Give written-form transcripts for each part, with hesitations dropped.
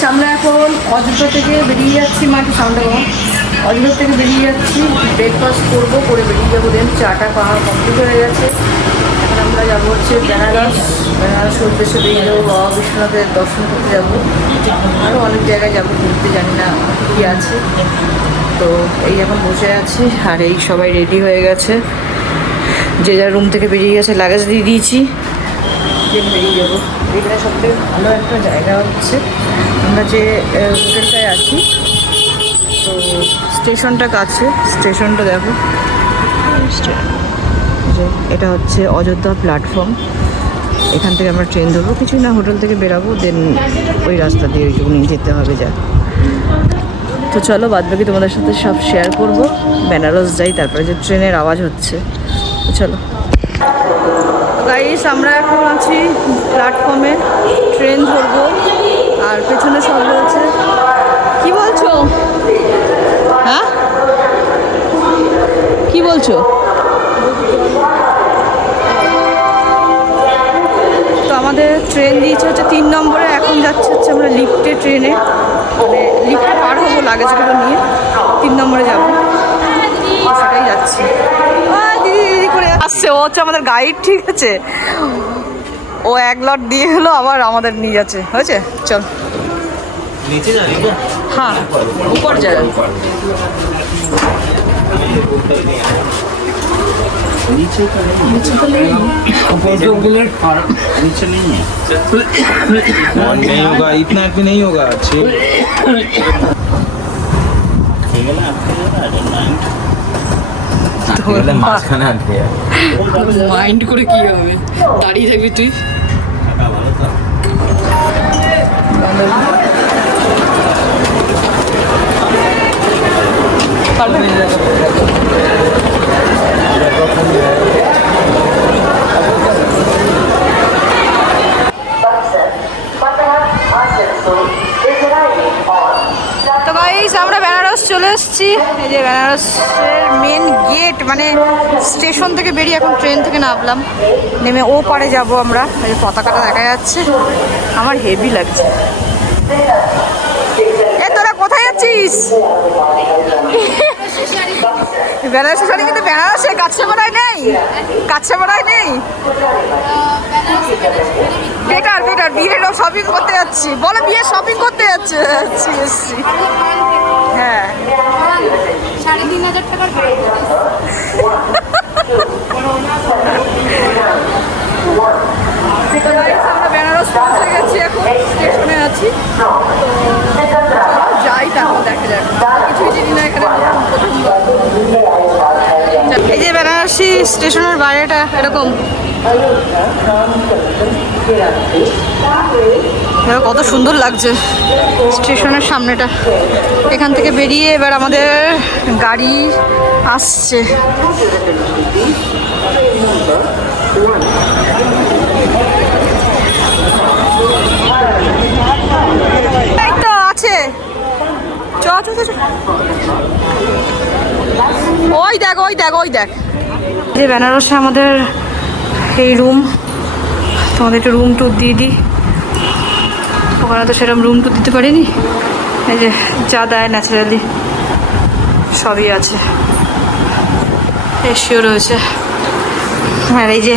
Guys আমরা এখন অযোধ্যা থেকে বেরিয়ে যাচ্ছি, মাটি সামনে অযোধ্যা থেকে বেরিয়ে যাচ্ছি, ব্রেকফাস্ট করবো, করে বেরিয়ে যাবো। দেন চাটা খাওয়া কমপ্লিট হয়ে গেছে। এখন আমরা যাবো হচ্ছে বেনারস উদ্দেশ্যে বেরিয়ে যাবো, বাবা বিশ্বনাথের দর্শন করতে যাবো। আরও অনেক জায়গায় যাবো ঘুরতে, জানি না কী আছে। তো এই এখন বসে আছি, আর এই সবাই রেডি হয়ে গেছে, যে যার রুম থেকে বেরিয়ে গেছে, লাগেজ দিয়ে দিয়েছি, দেন বেরিয়ে যাবো। এখানে সবথেকে ভালো একটা জায়গা হচ্ছে আমরা যে হোটেলটায় আছি, তো স্টেশনটা কাছে, স্টেশনটা দেখো, যে এটা হচ্ছে অযোধ্যা প্ল্যাটফর্ম। এখান থেকে আমরা ট্রেন ধরবো, কিছুই না, হোটেল থেকে বেরাবো, দেন ওই রাস্তা দিয়ে ওইটুকু নিয়ে যেতে হবে যা। তো চলো বাদবাকি তোমাদের সাথে সব শেয়ার করবো। বেনারস যাই, তারপরে যে ট্রেনের আওয়াজ হচ্ছে, চলো। গাইস আমরা এখন আছি প্ল্যাটফর্মে, ট্রেন ধরবো, আর পেছনে সব রয়েছে। কি বলছো? হ্যাঁ কি বলছো? তো আমাদের ট্রেন দিয়েছে হচ্ছে 3 নম্বরে, এখন যাচ্ছে হচ্ছে আমরা লিফটে, ট্রেনে মানে লিফটে পার হবো লাগেজগুলো নিয়ে, 3 নম্বরে যাবো, সেটাই যাচ্ছি। দিদি দিদি করে আসছে, ও হচ্ছে আমাদের গাইড, ঠিক আছে, ও 1 লট দিয়ে হলো, আবার আমাদের নিয়ে যাচ্ছে, হয়েছে, চল নিচে যাবি। হ্যাঁ উপর যাবে। नीचे तो नहीं है, नहीं होगा, इतना भी नहीं होगा। अच्छे মাঝখানে আনতে মাইন্ড করে কি হবে, দাঁড়িয়ে থাকবি তুই। তো গাইস আমরা বেনারস চলে এসেছি, এই যে বেনারসের মেন গেট, মানে স্টেশন থেকে বেরিয়ে এখন ট্রেন থেকে নামলাম, নেমে ও পারে যাব আমরা। এই পতাকাটা দেখা যাচ্ছে, আমার হেভি লাগছে। এ তোরা কোথায় যাচ্ছিস? বেনারসের শাড়ি কিন্তু বেনারসে কাছাপাড়ায় নেই, কাছাপাড়ায় নেই। বেকার বেকার, বিয়ের শপিং করতে যাচ্ছি, বলো বিয়ের শপিং করতে যাচ্ছি। হ্যাঁ 3,500 টাকার আমরা বেনারস পৌঁছে গেছি, এখন স্টেশনে আছি, তো যাই, তাহলে দেখা যাক, কিছুই চিনি না এখানে। এই যে বেনারসি স্টেশনের বাইরেটা এরকম, কত সুন্দর লাগছে স্টেশনের সামনেটা। এখান থেকে বেরিয়ে এবার আমাদের গাড়ি আসছে। এই তো আছে, ওই দেখ ওই দেখ ওই দেখ। যে বেনারসে আমাদের এই রুম, তোমাদের একটু রুম ট্যুর দিয়ে দিই। ওখানে তো সেরকম রুম ট্যুর দিতে পারিনি, এই যে যা দেয় ন্যাচারালি সবই আছে, এসিও রয়েছে। আর এই যে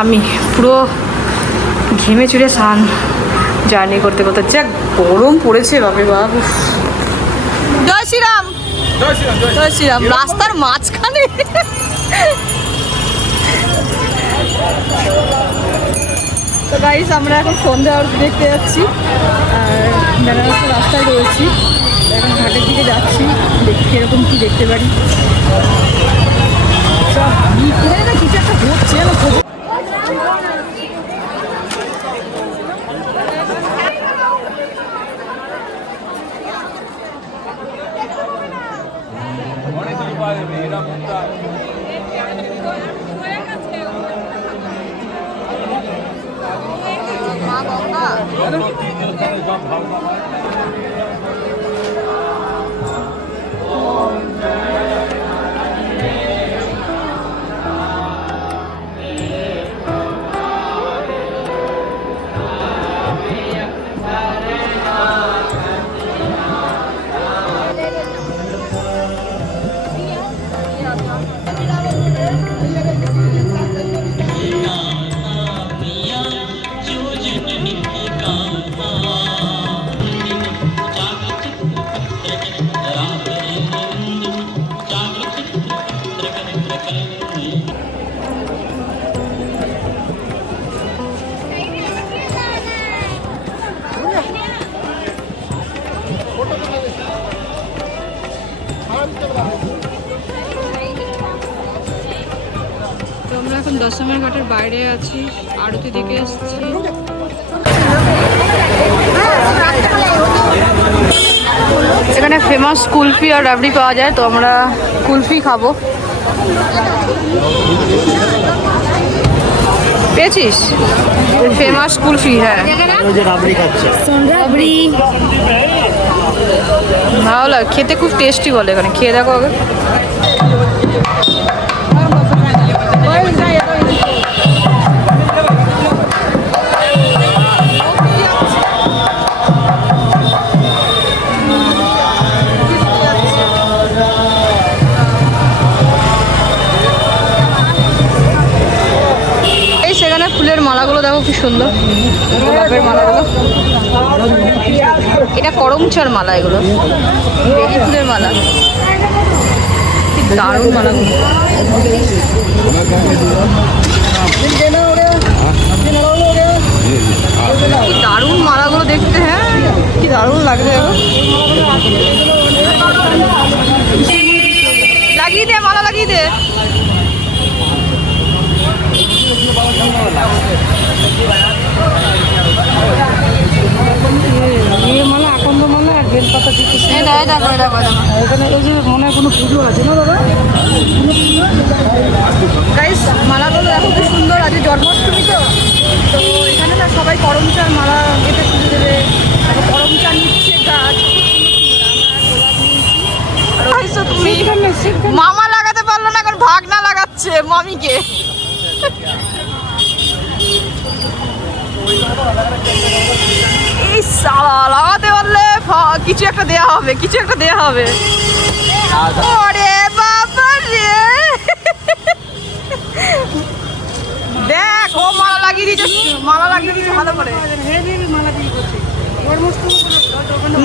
আমি পুরো ঘেমে চুড়ে স্নান, জার্নি করতে করতে যা গরম পড়েছে, বাপরে বাপ। জয় শ্রীরাম, জয় শ্রীরাম, রাস্তার মাঝখানে। তো গাইস আমরা এখন সন্ধ্যা আরতি দেখতে যাচ্ছি, আর বেনারসের রাস্তায় রয়েছি, এখন ঘাটের দিকে যাচ্ছি, দেখি এরকম কি দেখতে পারি। না কিছু একটা হচ্ছে না, দশমের ঘাটের বাইরে আছি, আরতি দেখে এসেছি। এখানে ফেমাস কুলফি আর রাবড়ি পাওয়া যায়, তো আমরা কুলফি খাবো। পেয়েছিস ফেমাস কুলফি? হ্যাঁ, রাবড়ি ভালো লাগে খেতে, খুব টেস্টি বলে। এখানে খেয়ে দেখো আগে। সেখানে ফুলের মালাগুলো দেখো কি সুন্দর, গোলাপের মালাগুলো। এটা করমচার মালা, এগুলো বেলি ফুলের মালা, কি দারুণ মালাগুলো। কি দারুণ মালাগুলো দেখতে, হ্যাঁ কি দারুণ লাগছে। লাগিয়ে দে মালা, লাগিয়ে দে। মালা, আকন্দ মালা আর বেলপাতা দিতেছে। এখানে এই যে মনে হয় কোনো পুজো আছে না দাদা? গাইস, মালাগুলো দেখো কি সুন্দর। আজ জন্মাষ্টমী, তো তো এখানে না সবাই করমচার মালা গেঁথে পুজো দেবে। করমচার নিচ্ছে গাছ, তুমি মামা লাগাতে পারলো না, এখন ভাগনা লাগাচ্ছে মামিকে। এই সালা লাগাতে পারলে কিছু একটা দেয়া হবে, কিছু একটা দেয়া হবে। ওরে বাবা রে, দেখ ও মালা লাগিয়ে দিয়েছে, মালা লাগিয়ে দিয়েছে ভালো করে।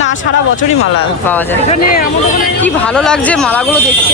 না, সারা বছরই মালা পাওয়া যায়। এখানে আমাদের কি ভালো লাগছে মালাগুলো দেখতে।